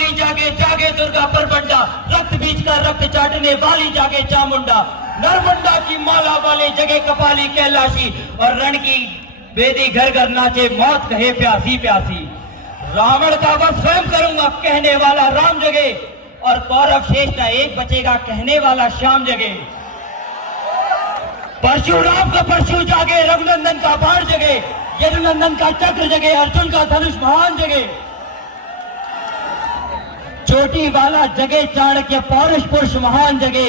वाली जागे जागे दुर्गा परबंडा, रक्त बीज का रक्त चाटने वाली जागे चामुंडा, नरमुंडा की माला वाले जगे कपाली कैलाशी, और रण की बेदी घर घर नाचे मौत कहे प्यासी प्यासी। रावण का वध स्वयं करूंगा कहने वाला राम जगे, और कौरव शेष का एक बचेगा कहने वाला श्याम जगे। परशुराम का परशु जागे, रघुनंदन का बाण जगे, यदुनंदन का चक्र जगे, अर्जुन का धनुष महान जगे। चोटी वाला जगे चाणक्य पौरुष पुरुष महान जगे,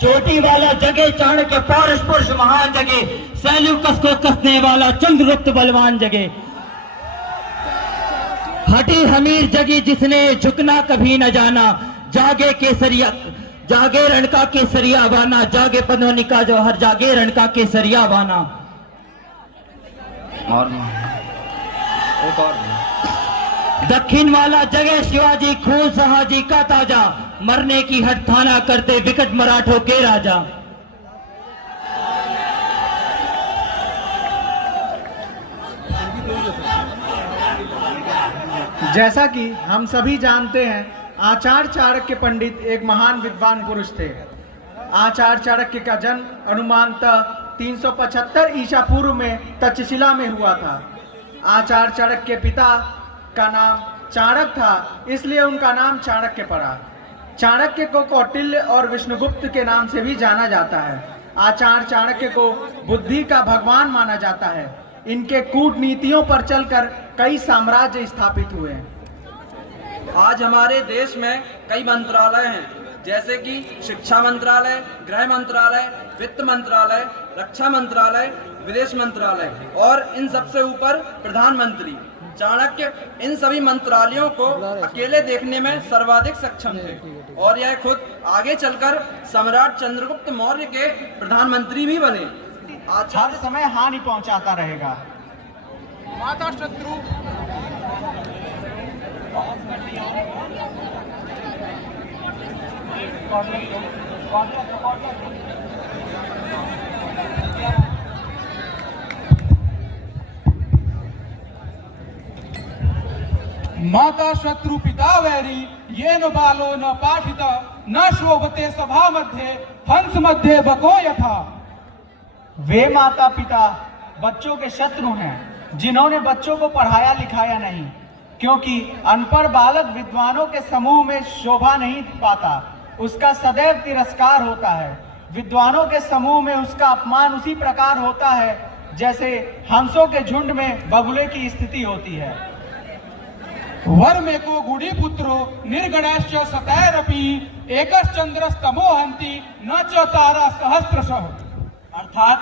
चोटी वाला जगे चाणक्य पौरुष पुरुष महान जगे, सैल्यूकस को कसने वाला चंद्रगुप्त बलवान जगे। हटी हमीर जगी जिसने झुकना कभी न जाना, जागे केसरिया जागे रण का केसरिया बाना, जागे पनौनिका जौहर जागे रण का केसरिया बाना। और एक और दक्षिण वाला जगे शिवाजी खून सहाजी का ताजा, मरने की हट थाना करते विकट मराठों के राजा। जैसा कि हम सभी जानते हैं, आचार्य चाणक्य पंडित एक महान विद्वान पुरुष थे। आचार्य चाणक्य का जन्म अनुमानतः 375 ईसा पूर्व में तक्षशिला में हुआ था। आचार्य चाणक्य के पिता का नाम चाणक्य था, इसलिए उनका नाम चाणक्य पड़ा। चाणक्य को कौटिल्य और विष्णुगुप्त के नाम से भी जाना जाता है। आचार्य चाणक्य को बुद्धि का भगवान माना जाता है। इनके कूटनीतियों पर चलकर कई साम्राज्य स्थापित हुए। आज हमारे देश में कई मंत्रालय हैं, जैसे कि शिक्षा मंत्रालय, गृह मंत्रालय, वित्त मंत्रालय, रक्षा मंत्रालय, विदेश मंत्रालय और इन सबसे ऊपर प्रधानमंत्री। चाणक्य इन सभी मंत्रालयों को अकेले देखने में सर्वाधिक सक्षम थे और यह खुद आगे चलकर सम्राट चंद्रगुप्त मौर्य के प्रधानमंत्री भी बने। हर समय हानि पहुंचाता रहेगा। माता शत्रु माता शत्रु पिता वैरी, ये न बालो न पाठित, न शोभते सभा मध्ये, हंस मध्ये बको यथा। वे माता पिता बच्चों के शत्रु हैं जिन्होंने बच्चों को पढ़ाया लिखाया नहीं, क्योंकि अनपढ़ बालक विद्वानों के समूह में शोभा नहीं पाता, उसका सदैव तिरस्कार होता है। विद्वानों के समूह में उसका अपमान उसी प्रकार होता है जैसे हंसों के झुंड में बगुले की स्थिति होती है। वर में को गुड़ी पुत्रो निर्गणश्च सतैरपि, एकश्चंद्रस्तमो हंति न च तारा सहस्त्रशः। अर्थात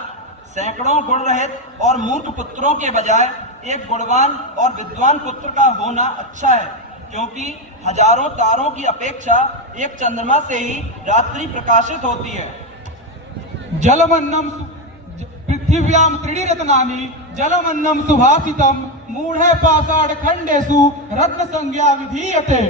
सैकड़ों गुण रहित और मूर्ख पुत्रों के बजाय एक गुणवान और विद्वान पुत्र का होना अच्छा है, क्योंकि हजारों तारों की अपेक्षा एक चंद्रमा से ही रात्रि प्रकाशित होती है। जलमन्नम पृथिव्यां त्रीणि रत्नानि, जलमन्नम सुभाषितम, मूढ़े पाषाण खंडेषु रत्न संज्ञा विधीयते।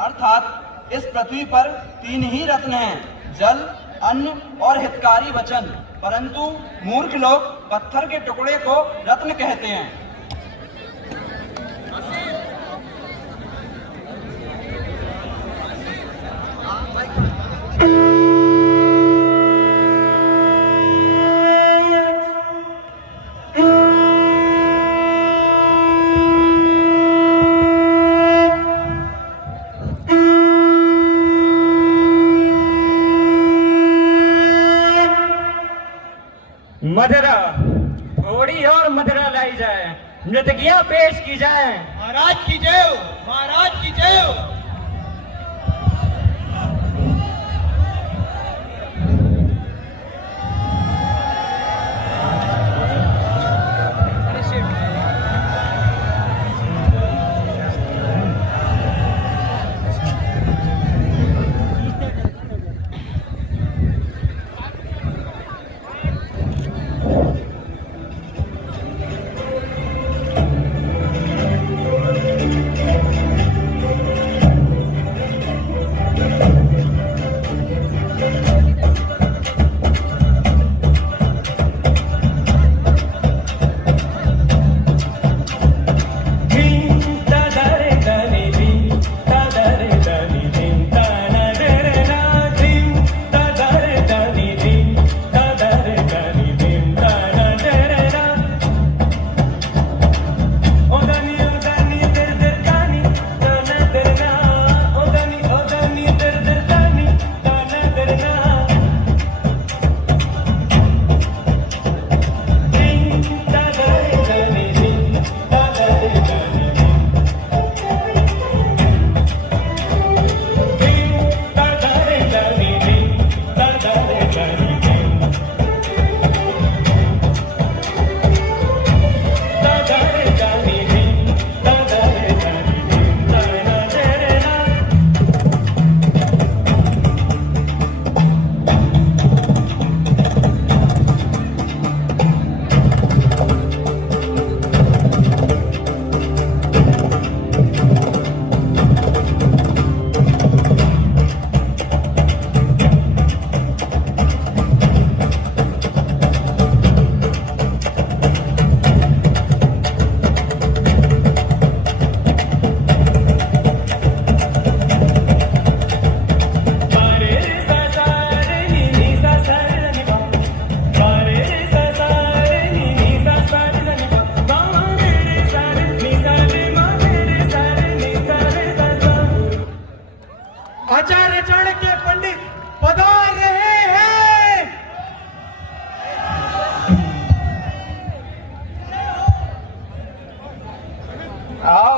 अर्थात इस पृथ्वी पर 3 ही रत्न हैं, जल, अन्न और हितकारी वचन, परंतु मूर्ख लोग पत्थर के टुकड़े को रत्न कहते हैं। मदरा थोड़ी और मदरा लाई जाए, नृत्यकियां पेश की जाए। महाराज की जय हो, महाराज की जय हो।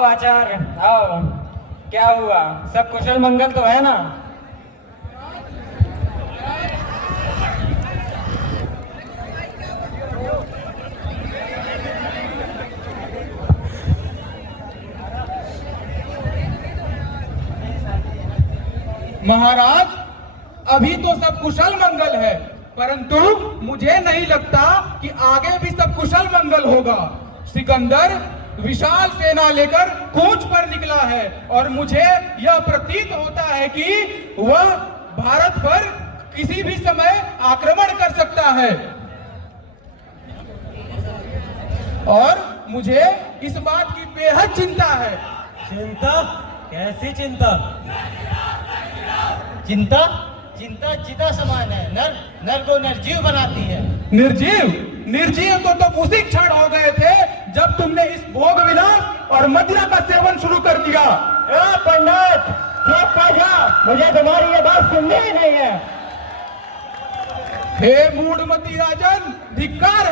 आओ आचार्य आओ। क्या हुआ, सब कुशल मंगल तो है ना? महाराज, अभी तो सब कुशल मंगल है, परंतु मुझे नहीं लगता कि आगे भी सब कुशल मंगल होगा। सिकंदर विशाल सेना लेकर कूच पर निकला है और मुझे यह प्रतीत होता है कि वह भारत पर किसी भी समय आक्रमण कर सकता है। और मुझे इस बात की बेहद चिंता है। चिंता? कैसी चिंता? चिंता चिंता चिता समान है, नर को निर्जीव बनाती है। निर्जीव को तो उसी क्षण हो गए थे जब तुमने इस भोग विलास और मदिरा का सेवन शुरू कर दिया। पंडित चुप हो जा, मुझे तुम्हारी ये बात सुननी ही नहीं है। हे मूढ़मती राजन, धिक्कार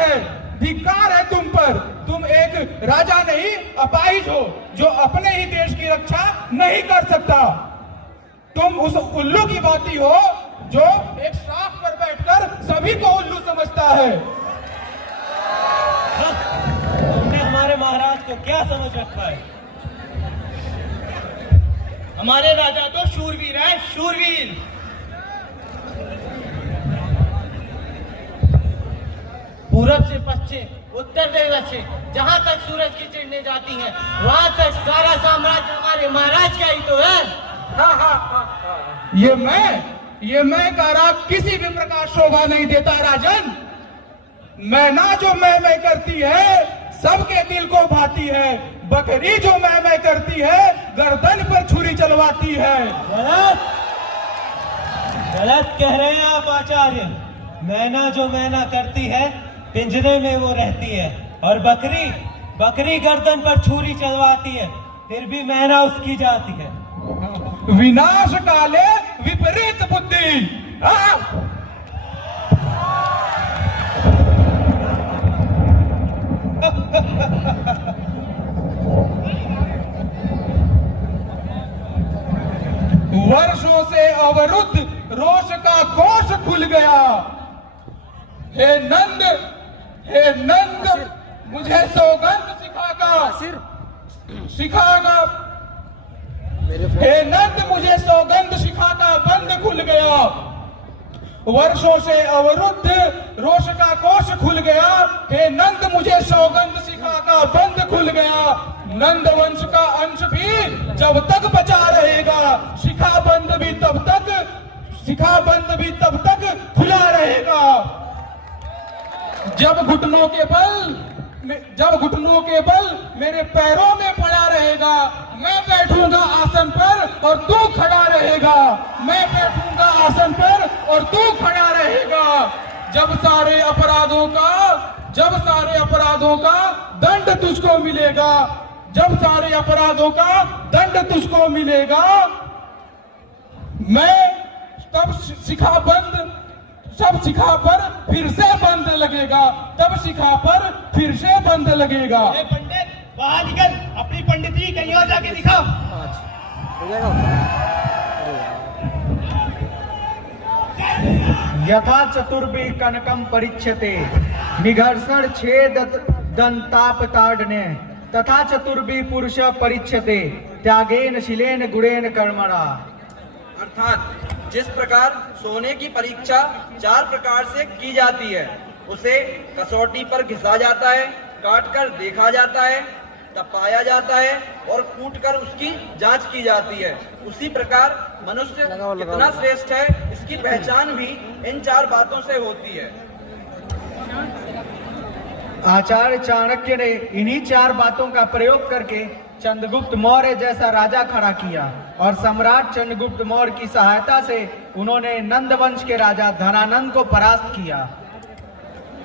है तुम पर। तुम एक राजा नहीं अपाहिज हो जो अपने ही देश की रक्षा नहीं कर सकता। तुम उस उल्लू की भांति हो जो एक शाख पर बैठकर सभी को उल्लू समझता है। तुमने हमारे महाराज को क्या समझ रखा है? हमारे राजा तो शूरवीर हैं, शूरवीर। पूरब से पश्चिम, उत्तर से दक्षिण, जहाँ तक सूरज की किरणें जाती हैं, वहाँ तक सारा साम्राज्य हमारे महाराज का ही तो है। ये मैं का राग किसी भी प्रकार शोभा नहीं देता राजन। मैना जो मैं करती है सबके दिल को भाती है। बकरी जो मैं करती है गर्दन पर छुरी चलवाती है। गलत कह रहे हैं आप आचार्य। मैना जो मैना करती है पिंजरे में वो रहती है, और बकरी गर्दन पर छुरी चलवाती है, फिर भी मैना उसकी जाती है। विनाश काले विपरीत बुद्धि। वर्षों से अवरुद्ध रोष का कोष खुल गया। हे नंद मुझे सौगंध सिखागा। हे नंद मुझे सौगंध सिखागा बंद खुल गया। वर्षों से अवरुद्ध रोष का कोष खुल गया। हे नंद मुझे सौगंध सिखागा बंद खुल गया। नंद वंश का अंश भी जब तक बचा रहेगा, शिखाबंद भी तब तक खुला रहेगा। जब घुटनों के बल मेरे पैरों में पड़ा रहेगा, मैं बैठूंगा आसन पर और तू खड़ा रहेगा। मैं बैठूंगा आसन पर और तू खड़ा रहेगा। जब सारे अपराधों का दंड तुझको मिलेगा। जब सारे अपराधों का दंड तुझको मिलेगा, मैं तब शिखा पर फिर से बंद लगेगा। पंडित बाहर निकल, अपनी पंडिती कहीं और जाके दिखा। यथा चतुर्भि कनकम परिच्छते निघर्षण छेद दंताप ताड़ने तथा चतुर्भि पुरुष परिच्छते त्यागेन शिलेन गुणेन कर्मणा। अर्थात जिस प्रकार सोने की परीक्षा 4 प्रकार से की जाती है, उसे कसौटी पर घिसा जाता है, काट कर देखा जाता है, तब पाया जाता है और कूट कर उसकी जांच की जाती है, उसी प्रकार मनुष्य कितना श्रेष्ठ है इसकी पहचान भी इन 4 बातों से होती है। आचार्य चाणक्य ने इन्हीं 4 बातों का प्रयोग करके चंद्रगुप्त मौर्य जैसा राजा खड़ा किया और सम्राट चंद्रगुप्त मौर्य की सहायता से उन्होंने नंद वंश के राजा धनानंद को परास्त किया।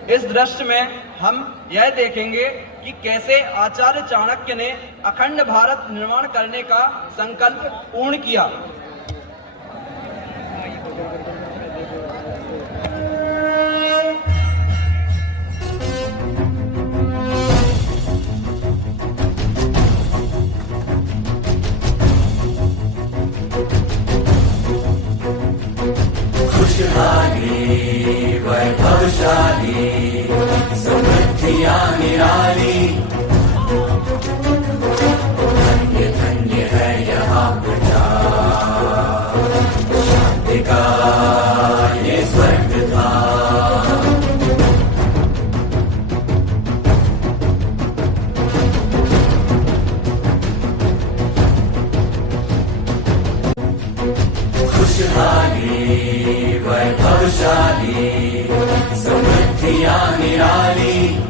इस दृश्य में हम यह देखेंगे कि कैसे आचार्य चाणक्य ने अखंड भारत निर्माण करने का संकल्प पूर्ण किया। वैभवशाली समृद्धियां निराली